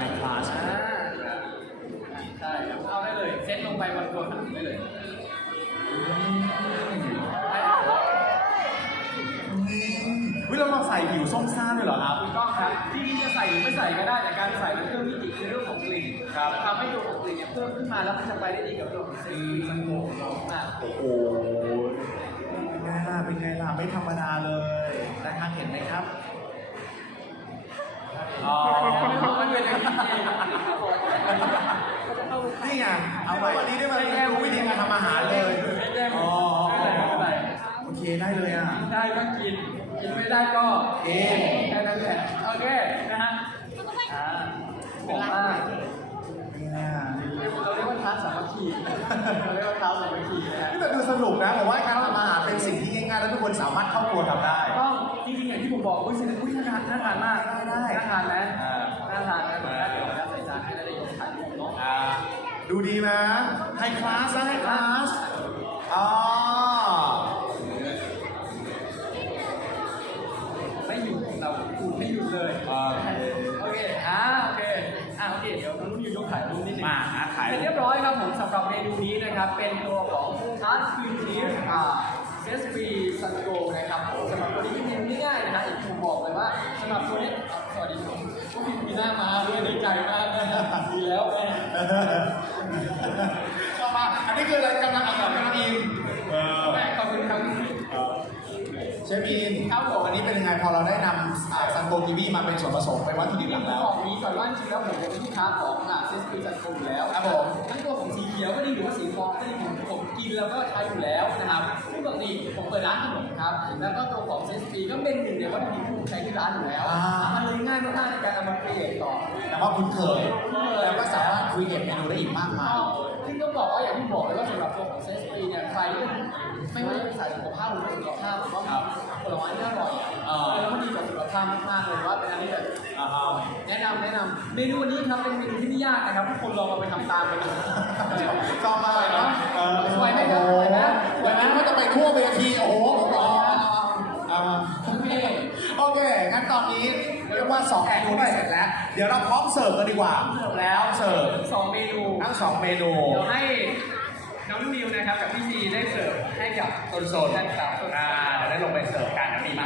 High Class อ่าใช่ครับเอาได้เลย เซ็ตลงไปบนตัวถังได้เลยวิเรามาใส่ผิวส้มซ่าด้วยเหรอครับถูกต้องครับที่นี่จะใส่หรือไม่ใส่ก็ได้แต่การใส่มันเพิ่มมิติในเรื่องของกลิ่นครับทำให้ตัวของกลิ่นเนี่ยเพิ่มขึ้นมาแล้วมันจะไปได้ดีกับตัวของเซ็ตซีซันโกของเรามากโอ้โหเป็นไงล่ะเป็นไงล่ะไม่ธรรมดาเลยนะครับเห็นไหมครับอ๋อมั นเป็นอย่างนี้เองนี่ไงเอาไว้วันนี้ได้มาเรียนรู้วิธีการทำอาหารเลยอ๋อโอเคได้เลยอะได้ก็กิน กินไม่ได้ก็เอ๊ะแค่นั้นแหละโอเคนะฮะอ่าบอกว่าเนี่ยเราเรียกว่าท้าสามัคคีเราเรียกว่าท้าสามัคคีนะฮะนี่แต่ดูสนุกนะผมว่าการทำอาหารเป็นสิ่งที่ง่ายๆแล้วทุกคนสามารถเข้าครัวทำได้ต้องจริงๆอย่างที่ผมบอกอุ้ยสิอุ้ยน่าทานน่าทานมากได้ได้น่าทานนะอ่ ดูดีนะไฮคลาสนะไฮคลาสอ๋อไม่หยุดเราคูณไม่หยุดเลยอ่าโอเคอ่าโอเคอ่าโอเคเดี๋ยวน้องนุ่นยกถ่ายรูปนิดนึงมาอะถ่ายเสร็จเรียบร้อยครับผมสำหรับเมนูนี้นะครับ เป็นตัวของทาร์ตครีมชีสอ่าเซสปีซันโกนะครับผมสำหรับตัวนี้เมนูง่ายๆนะฮะอย่างที่ผมบอกเลยว่าสำหรับตัวนี้อะสวัสดีครับก็มีมีหน้ามาด้วยดีใจมากนะฮะดีแล้วนะ ชอบมากอันนี้คืออะไรกำลังกำลังอินเออแม่ขอบคุณครับเชฟอินครับผมอันนี้เป็นยังไงพอเราได้นำอ่าซันโกกีวีมาเป็นส่วนผสมเป็นวัตถุดิบหลักแล้วบอกนี้ก่อนว่าจริงๆแล้วผมเป็นลูกค้าของอ่าเซสปีซันโกอยู่แล้วครับผมทั้งตัวของสีเขียวก็ดีหรือว่าสีทองก็ดีผมผมกินแล้วก็ใช้อยู่แล้วนะครับซึ่งปกติผมเปิดร้านขนมครับแล้วก็ตัวของเซสปีก็เป็นหนึ่งในวัตถุดิบที่ผมใช้ที่ร้านอยู่แล้วอ่ามันเลยง่ายมากๆในการเอามาเปลี่ยนต่อแต่ว่าคุณเคยแล้วก็สามารถคุยเอทเมนูได้อีกมากมายซึ่งต้องบอกว่าอย่างที่บอกเลยว่าสำหรับตัวของเซสปีเนี่ยใครที่ไม่ว่าจะเป็นสายสุขภาพหรือไม่สุขภาพผมว่าผลไม้ที่อร่อยอะอ่าแล้วมันดีต่อสุขภาพมากๆเลยว่าเป็นอันที่แบบอ่าฮะแนะนำแนะนำเมนูนี้ครับเป็นเมนูที่ไม่ยากนะครับทุกคนลองเอาไปทำตามกันดูชอบมากเนาะเออไโอเค งั้นตอนนี้เรียกว่า2เมนูได้เสร็จแล้ว เดี๋ยวเราพร้อมเสิร์ฟกันดีกว่าเสิร์ฟแล้วเสิร์ฟสองเมนูทั้งสองเมนู เดี๋ยวให้น้องนิวนะครับกับพี่ซีได้เสิร์ฟให้กับโซนๆท่านครับอ่าเดี๋ยวได้ลงไปเสิร์ฟกันนะมีมา